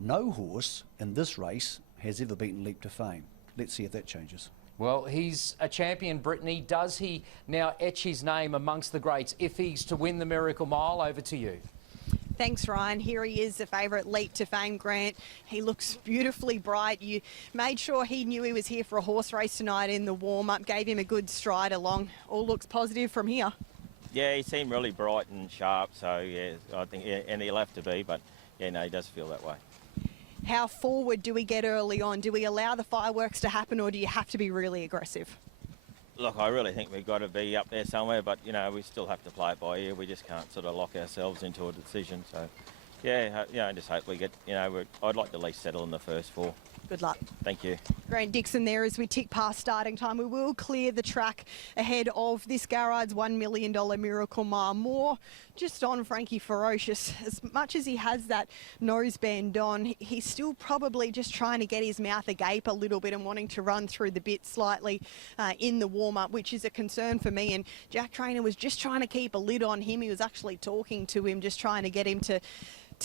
No horse in this race has ever beaten Leap to Fame. Let's see if that changes. Well, he's a champion, Brittany. Does he now etch his name amongst the greats if he's to win the Miracle Mile? Over to you. Thanks, Ryan. Here he is, the favourite, Leap to Fame, Grant. He looks beautifully bright. You made sure he knew he was here for a horse race tonight in the warm-up, gave him a good stride along. All looks positive from here. Yeah, he seemed really bright and sharp, so yeah, I think, yeah, and he'll have to be, but yeah, no, he does feel that way. How forward do we get early on? Do we allow the fireworks to happen, or do you have to be really aggressive? Look, I really think we've got to be up there somewhere, but, you know, we still have to play it by ear. We just can't sort of lock ourselves into a decision. So, yeah, I just hope we get, you know, I'd like to at least settle in the first four. Good luck. Thank you. Grant Dixon there as we tick past starting time. We will clear the track ahead of this Garrard's $1 million Miracle Mile. More just on Frankie Ferocious. As much as he has that noseband on, he's still probably just trying to get his mouth agape a little bit and wanting to run through the bit slightly in the warm-up, which is a concern for me. And Jack Trainer was just trying to keep a lid on him. He was actually talking to him, just trying to get him to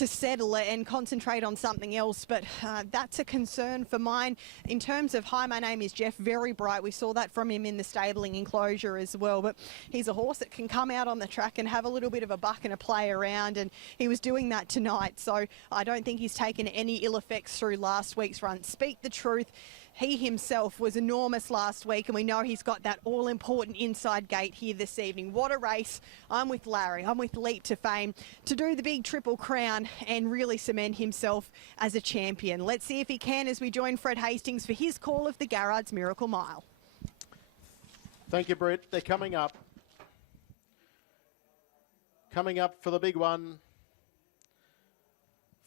settle and concentrate on something else, but that's a concern for mine. In terms of Hi, My Name is Jeff, very bright. We saw that from him in the stabling enclosure as well, but he's a horse that can come out on the track and have a little bit of a buck and a play around, and he was doing that tonight, so I don't think he's taken any ill effects through last week's run. Speak the truth. He himself was enormous last week, and we know he's got that all-important inside gate here this evening. What a race. I'm with Larry. I'm with Leap to Fame to do the big Triple Crown and really cement himself as a champion. Let's see if he can as we join Fred Hastings for his call of the Garrard's Miracle Mile. Thank you, Brett. They're coming up. Coming up for the big one.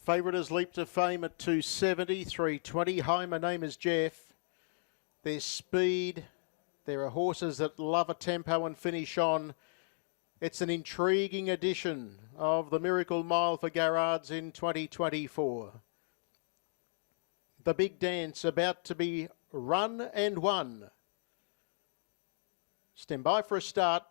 Favourite is Leap to Fame at 270, 320. Hi, My Name is Jeff. There's speed. There are horses that love a tempo and finish on. It's an intriguing edition of the Miracle Mile for Garrard's in 2024. The big dance about to be run and won. Stand by for a start.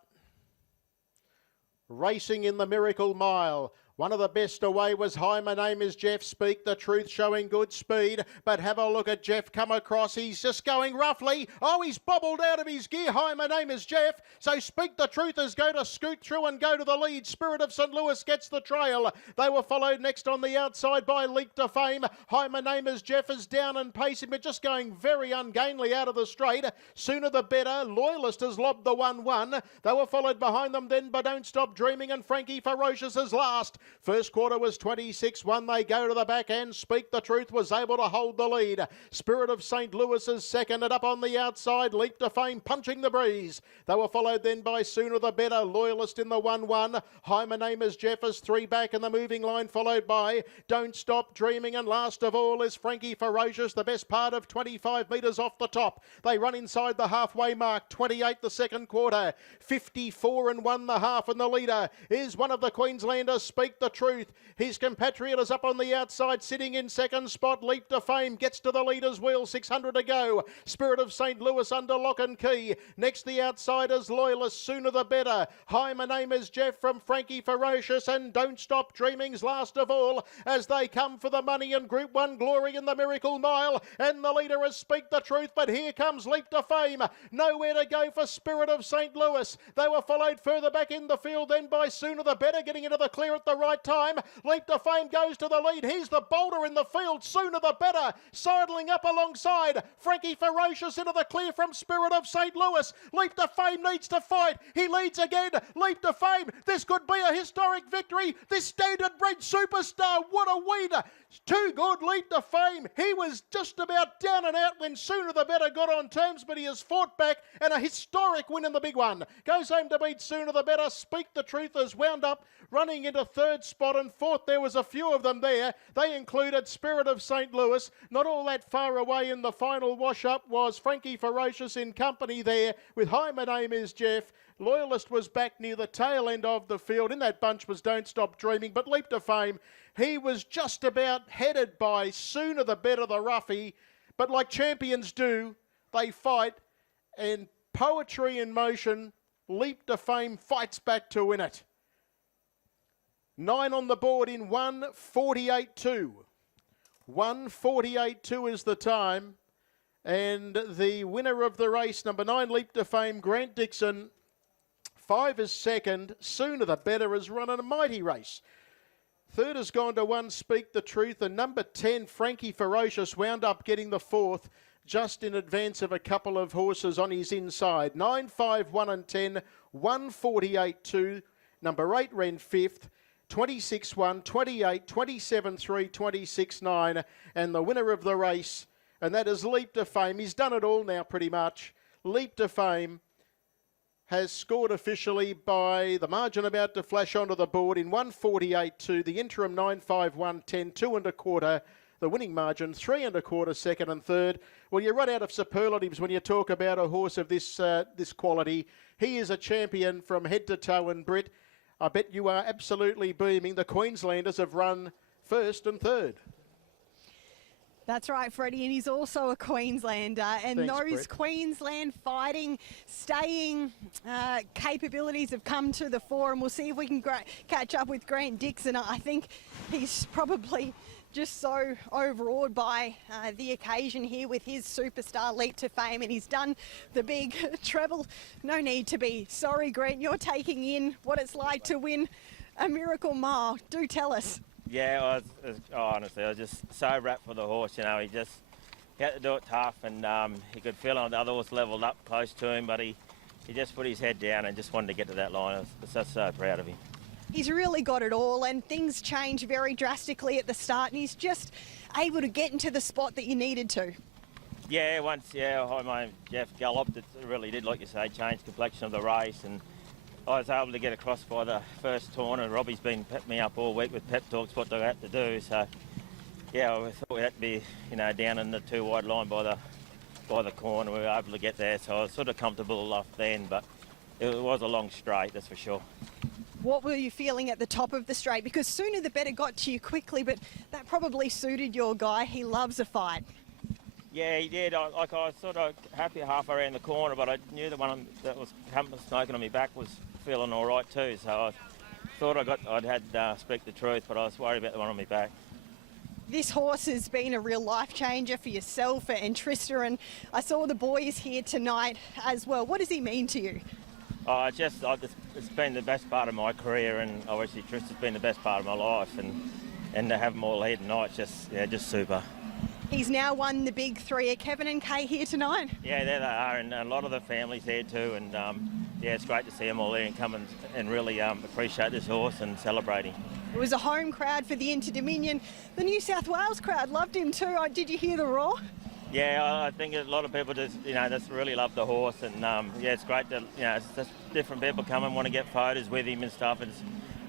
Racing in the Miracle Mile. One of the best away was Hi, My Name is Jeff. Speak the Truth, showing good speed. But have a look at Jeff come across. He's just going roughly. Oh, he's bobbled out of his gear. Hi, My Name is Jeff. So Speak the Truth is going to scoot through and go to the lead. Spirit of St. Louis gets the trail. They were followed next on the outside by Leap to Fame. Hi, My Name is Jeff is down and pacing, but just going very ungainly out of the straight. Sooner the better. Loyalist has lobbed the 1-1. They were followed behind them then by Don't Stop Dreaming and Frankie Ferocious is last. First quarter was 26-1. They go to the back end. Speak the Truth was able to hold the lead. Spirit of St. Louis is second, and up on the outside, Leap to Fame punching the breeze. They were followed then by Sooner the Better, Loyalist in the 1-1. Hi, My Name is Jeff is 3 back in the moving line, followed by Don't Stop Dreaming, and last of all is Frankie Ferocious, the best part of 25 metres off the top. They run inside the halfway mark, 28 the second quarter, 54 and 1 the half, and the leader is one of the Queenslanders, Speak the Truth. His compatriot is up on the outside, sitting in second spot. Leap to Fame gets to the leader's wheel, 600 to go. Spirit of St. Louis under lock and key. Next the outsiders, Loyalist, Sooner the Better. Hi, My Name is Jeff from Frankie Ferocious, and Don't Stop Dreaming's last of all as they come for the money in Group 1 glory in the Miracle Mile. And the leader is Speak the Truth, but here comes Leap to Fame. Nowhere to go for Spirit of St. Louis. They were followed further back in the field then by Sooner the Better, getting into the clear at the right time. Leap to Fame goes to the lead. He's the bolder in the field. Sooner the Better, sidling up alongside Frankie Ferocious into the clear from Spirit of St. Louis. Leap to Fame needs to fight. He leads again. Leap to Fame. This could be a historic victory. This standard bred superstar. What a winner. Too good, Leap to Fame. He was just about down and out when Sooner the Better got on terms, but he has fought back, and a historic win in the big one. Goes home to beat Sooner the Better. Speak the Truth has wound up running into third spot and fourth. There was a few of them there. They included Spirit of St. Louis. Not all that far away in the final wash-up was Frankie Ferocious in company there with Hi, My Name is Jeff. Loyalist was back near the tail end of the field. In that bunch was Don't Stop Dreaming, but Leap to Fame, he was just about headed by Sooner the Better, the roughie. But like champions do, they fight, and poetry in motion, Leap to Fame fights back to win it. 9 on the board in 1:48.2. 1:48.2 is the time. And the winner of the race, number 9, Leap to Fame, Grant Dixon. 5 is second. Sooner the Better has run a mighty race. Third has gone to 1, Speak the Truth. And number 10, Frankie Ferocious, wound up getting the 4th, just in advance of a couple of horses on his inside. 9, 5, 1 and 10, 1:48.2. Number 8 ran 5th. 26-1, 28, 27-3, 26-9. And the winner of the race, and that is Leap to Fame. He's done it all now pretty much. Leap to Fame has scored officially by the margin about to flash onto the board in 1:48.2. The interim 9-5-1-10, 2 1/4. The winning margin 3 1/4, second and third. Well, you run out of superlatives when you talk about a horse of this quality. He is a champion from head to toe, and Britt, I bet you are absolutely beaming. The Queenslanders have run first and third. That's right, Freddie, and he's also a Queenslander. And Thanks, those Brett. Queensland fighting, staying capabilities have come to the fore, and we'll see if we can catch up with Grant Dixon. I think he's probably just so overawed by the occasion here with his superstar Leap to Fame, and he's done the big treble. No need to be sorry, Grant. You're taking in what it's like to win a Miracle Mile. Do tell us. Yeah, honestly, I was just so wrapped for the horse. You know, he had to do it tough, and he could feel on the other horse levelled up close to him, but he just put his head down and just wanted to get to that line. I was just so proud of him. He's really got it all, and things change very drastically at the start, and he's just able to get into the spot that you needed to. Yeah, my Jeff galloped. It really did, like you say, change the complexion of the race, and I was able to get across by the first turn, and Robbie's been pepping me up all week with pep talks what they had to do. So, yeah, I thought we had to be, down in the 2 wide line by the corner. We were able to get there, so I was sort of comfortable off then, but it was a long straight, that's for sure. What were you feeling at the top of the straight? Because Sooner the Better got to you quickly, but that probably suited your guy. He loves a fight. Yeah, he did. I was sort of happy half around the corner, but I knew the one that was smoking on my back was feeling all right too. So I thought I'd had Speak the Truth, but I was worried about the one on my back. This horse has been a real life changer for yourself and Trista, and I saw the boys here tonight as well. What does he mean to you? It's been the best part of my career, and obviously Trista's been the best part of my life, and to have them all here tonight, just super. He's now won the big 3. Are Kevin and Kay here tonight? Yeah, there they are, and a lot of the families there too, and it's great to see them all there and come and really appreciate this horse and celebrating. It was a home crowd for the Inter-Dominion. The New South Wales crowd loved him too. Did you hear the roar? Yeah, I think a lot of people just really love the horse, and it's great to, it's just different people come and want to get photos with him and stuff.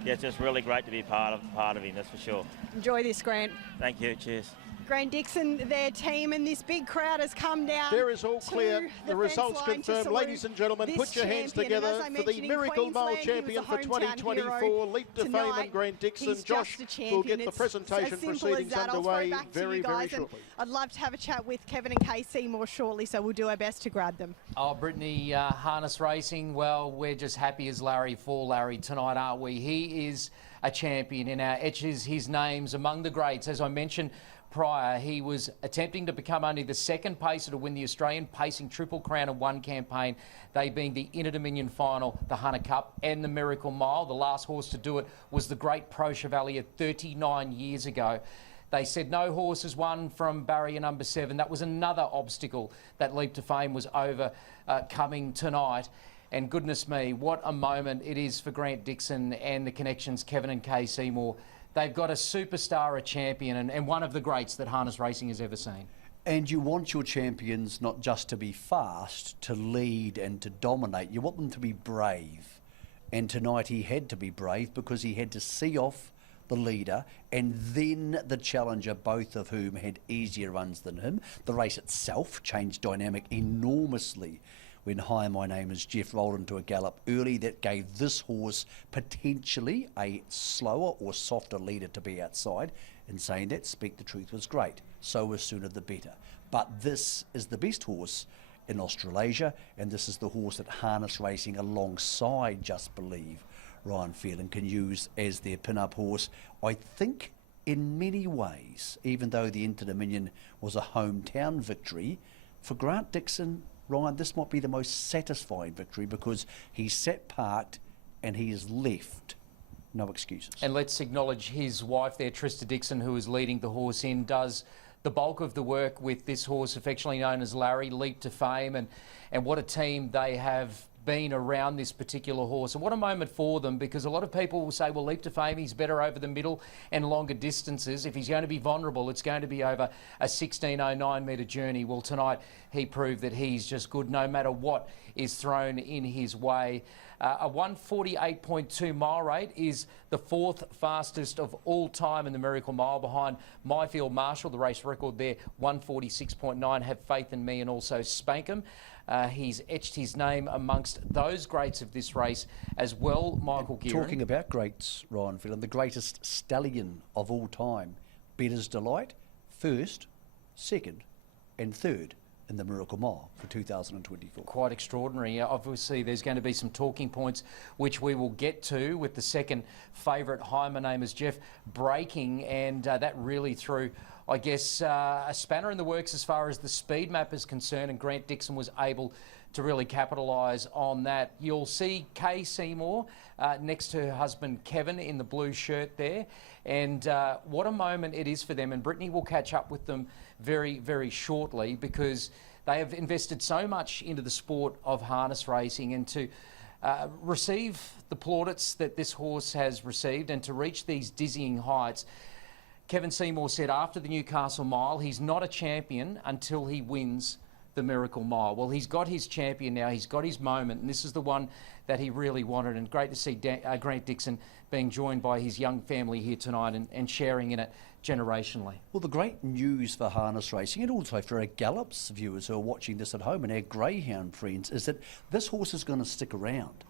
It's just really great to be part of him, that's for sure. Enjoy this, Grant. Thank you, cheers. Grant Dixon, their team, and this big crowd has come down. There is all clear. The results confirmed. Ladies and gentlemen, put your hands together for the Miracle Mile champion for 2024, Leap to Fame and Grant Dixon. Josh will get the presentation proceedings underway very, very shortly. I'd love to have a chat with Kevin and Kay Seymour shortly, so we'll do our best to grab them. Oh, Brittany, harness racing, well, we're just happy as Larry for Larry tonight, aren't we? He is a champion in our etches his name's among the greats. As I mentioned prior, he was attempting to become only the second pacer to win the Australian Pacing Triple Crown in one campaign, they being the Inter-Dominion Final, the Hunter Cup and the Miracle Mile. The last horse to do it was the great Pro Chevalier 39 years ago. They said no horses won from barrier number 7. That was another obstacle that Leap to Fame was overcoming tonight. And goodness me, what a moment it is for Grant Dixon and the connections, Kevin and Kay Seymour. They've got a superstar, a champion, and one of the greats that harness racing has ever seen. And you want your champions not just to be fast, to lead and to dominate. You want them to be brave. And tonight he had to be brave because he had to see off the leader and then the challenger, both of whom had easier runs than him. The race itself changed dynamic enormously when Hi, My Name is Jeff rolled into a gallop early. That gave this horse potentially a slower or softer leader to be outside. In saying that, Speak the Truth was great. So was Sooner the Better. But this is the best horse in Australasia, and this is the horse that harness racing alongside Just Believe Ryan Phelan can use as their pin-up horse. I think in many ways, even though the Inter-Dominion was a hometown victory, for Grant Dixon, Ryan, this might be the most satisfying victory because he's sat parked and he is left. No excuses. And let's acknowledge his wife there, Trista Dixon, who is leading the horse in, does the bulk of the work with this horse, affectionately known as Larry, Leap to Fame, and what a team they have been around this particular horse. And what a moment for them, because a lot of people will say, well, Leap to Fame, he's better over the middle and longer distances. If he's going to be vulnerable, it's going to be over a 1609 metre journey. Well, tonight he proved that he's just good no matter what is thrown in his way. A 148.2 mile rate is the 4th fastest of all time in the Miracle Mile, behind Myfield Marshall, the race record there, 146.9. Have Faith in Me and also Spankum. He's etched his name amongst those greats of this race as well, Michael Gearin. Talking about greats, Ryan Phelan, the greatest stallion of all time, Bettor's Delight, first, second and third in the Miracle Mile for 2024. Quite extraordinary. Obviously, there's going to be some talking points which we will get to, with the second favourite, Hi, My Name is Jeff, breaking, and that really threw, I guess, a spanner in the works as far as the speed map is concerned, and Grant Dixon was able to really capitalise on that. You'll see Kay Seymour next to her husband Kevin in the blue shirt there, and what a moment it is for them, and Brittany will catch up with them very, very shortly, because they have invested so much into the sport of harness racing, and to receive the plaudits that this horse has received and to reach these dizzying heights. Kevin Seymour said after the Newcastle Mile, he's not a champion until he wins the Miracle Mile. Well, he's got his champion now, he's got his moment, and this is the one that he really wanted, and great to see Grant Dixon being joined by his young family here tonight and sharing in it generationally. Well, the great news for harness racing, and also for our Gallops viewers who are watching this at home and our greyhound friends, is that this horse is going to stick around.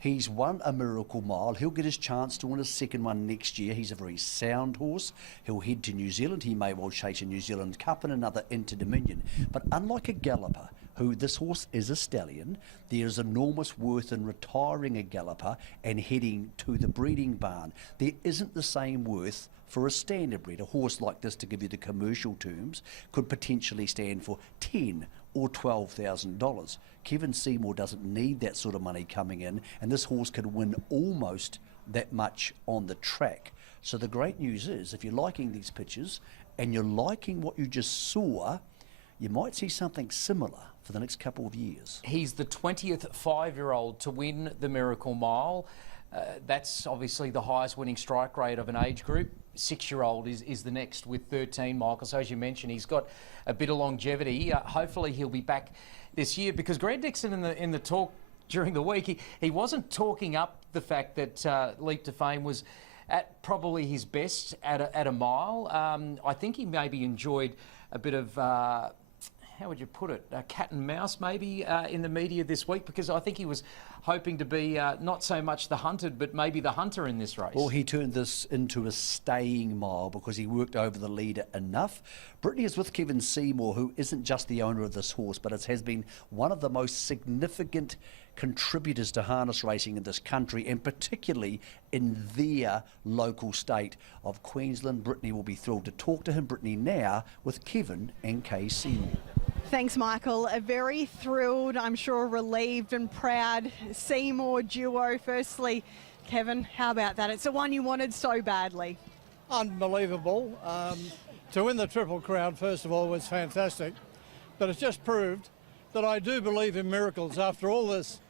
He's won a Miracle Mile. He'll get his chance to win a second one next year. He's a very sound horse. He'll head to New Zealand. He may well chase a New Zealand Cup and another Inter-Dominion. But unlike a galloper, who this horse is a stallion, there is enormous worth in retiring a galloper and heading to the breeding barn. There isn't the same worth for a standard breed. A horse like this, to give you the commercial terms, could potentially stand for $10,000 or $12,000. Kevin Seymour doesn't need that sort of money coming in, and this horse could win almost that much on the track. So the great news is, if you're liking these pictures and you're liking what you just saw, you might see something similar for the next couple of years. He's the 20th 5-year-old to win the Miracle Mile. That's obviously the highest winning strike rate of an age group. 6-year-old is the next with 13, Michael. So as you mentioned, he's got a bit of longevity. Hopefully he'll be back this year, because Grant Dixon in the talk during the week, he wasn't talking up the fact that Leap to Fame was at probably his best at a mile. I think he maybe enjoyed a bit of how would you put it, cat and mouse maybe in the media this week, because I think he was hoping to be not so much the hunted, but maybe the hunter in this race. Well, he turned this into a staying mile because he worked over the leader enough. Brittany is with Kevin Seymour, who isn't just the owner of this horse, but it has been one of the most significant contributors to harness racing in this country, and particularly in their local state of Queensland. Brittany will be thrilled to talk to him. Brittany now with Kevin and Kay Seymour. Thanks, Michael. A very thrilled, I'm sure relieved and proud Seymour duo. Firstly, Kevin, how about that? It's the one you wanted so badly. Unbelievable. To win the Triple Crown, first of all, was fantastic. But it's just proved that I do believe in miracles after all this.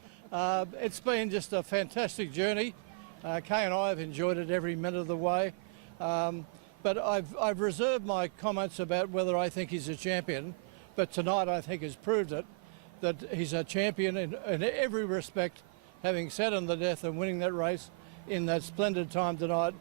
It's been just a fantastic journey. Kay and I have enjoyed it every minute of the way. But I've reserved my comments about whether I think he's a champion. But tonight I think has proved it, that he's a champion in every respect, having sat on the death and winning that race in that splendid time tonight.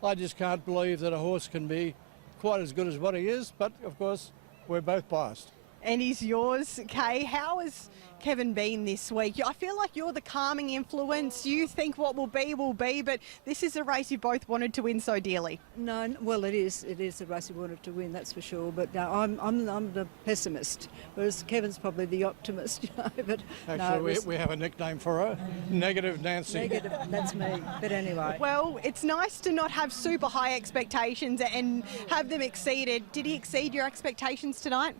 I just can't believe that a horse can be quite as good as what he is, but of course we're both biased. And he's yours, Kay. How has Kevin been this week? I feel like you're the calming influence. You think what will be, but this is a race you both wanted to win so dearly. No, well, it is a race we wanted to win, that's for sure. But no, I'm the pessimist, whereas Kevin's probably the optimist. You know. But Actually, no, we have a nickname for her, Negative Nancy. negative. That's me. But anyway. Well, it's nice to not have super high expectations and have them exceeded. Did he exceed your expectations tonight?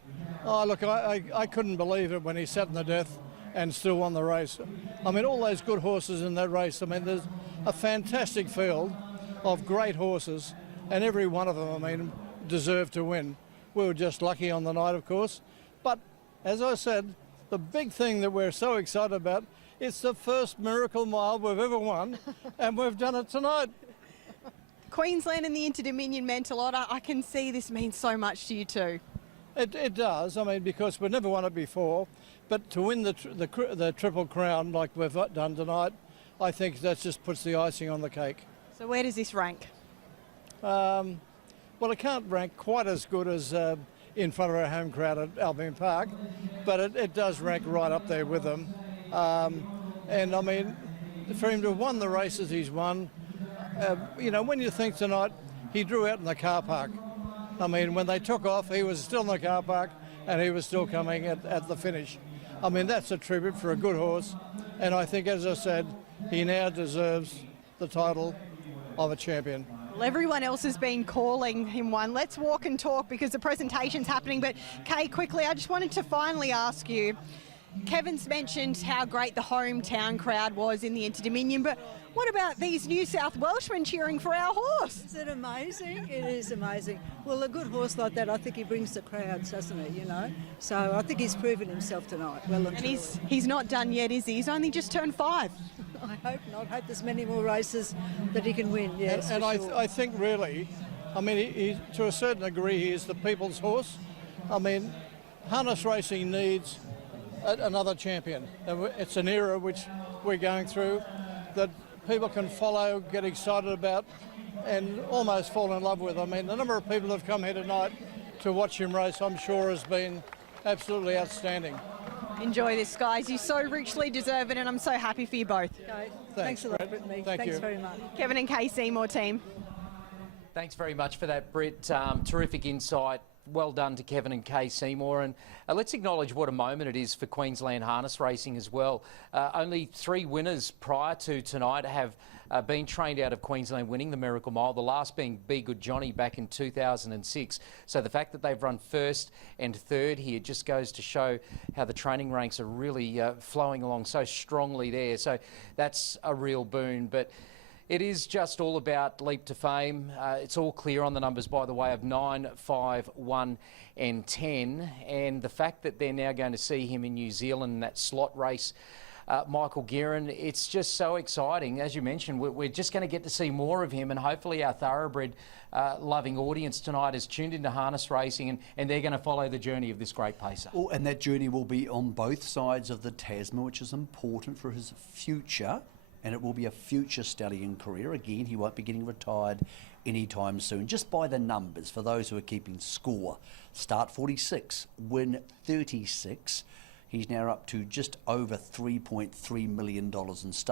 Oh, look, I couldn't believe it when he sat in the death and still won the race. I mean, all those good horses in that race. I mean, there's a fantastic field of great horses, and every one of them, I mean, deserved to win. We were just lucky on the night, of course. But as I said, the big thing that we're so excited about, it's the first Miracle Mile we've ever won, and we've done it tonight. Queensland and the Inter-Dominion meant a lot. I can see this means so much to you too. It does, I mean, because we've never won it before, but to win the Triple Crown like we've done tonight, I think that just puts the icing on the cake. So where does this rank? Well, it can't rank quite as good as in front of our home crowd at Albion Park, but it does rank right up there with them. And I mean, for him to have won the races he's won, you know, when you think tonight, he drew out in the car park. I mean, when they took off, he was still in the car park and he was still coming at the finish. I mean, that's a tribute for a good horse. And I think, as I said, he now deserves the title of a champion. Well, everyone else has been calling him one. Let's walk and talk because the presentation's happening. But Kay, quickly, I just wanted to finally ask you, Kevin's mentioned how great the hometown crowd was in the Inter-Dominion, but what about these New South Welshmen cheering for our horse? Is it amazing? It is amazing. Well, a good horse like that, I think he brings the crowds, doesn't he, you know? So I think he's proven himself tonight. Well and truly. He's not done yet, is he? He's only just turned 5. I hope not. I hope there's many more races that he can win, yes. And I think really, I mean, he, to a certain degree, he is the people's horse. I mean, harness racing needs another champion. It's an era which we're going through that people can follow, get excited about, and almost fall in love with. I mean, the number of people that have come here tonight to watch him race, I'm sure, has been absolutely outstanding. Enjoy this, guys. You so richly deserve it, and I'm so happy for you both. Okay. Thanks a lot, Brett. Brittany. Thank Thanks you. very much. Kevin and Kay Seymour team. Thanks very much for that, Britt. Terrific insight. Well done to Kevin and Kay Seymour. And let's acknowledge what a moment it is for Queensland harness racing as well. Only 3 winners prior to tonight have been trained out of Queensland winning the Miracle Mile, the last being Be Good Johnny back in 2006. So the fact that they've run 1st and 3rd here just goes to show how the training ranks are really flowing along so strongly there. So that's a real boon. But it is just all about leap to fame. It's all clear on the numbers, by the way, of 9, 5, 1 and 10. And the fact that they're now going to see him in New Zealand in that slot race, Michael Guerin, it's just so exciting. As you mentioned, we're just going to get to see more of him, and hopefully our thoroughbred loving audience tonight is tuned into harness racing, and they're going to follow the journey of this great pacer. Oh, and that journey will be on both sides of the Tasman, which is important for his future. And it will be a future stallion career. Again, he won't be getting retired anytime soon. Just by the numbers, for those who are keeping score. Start 46, win 36. He's now up to just over $3.3 million in stake.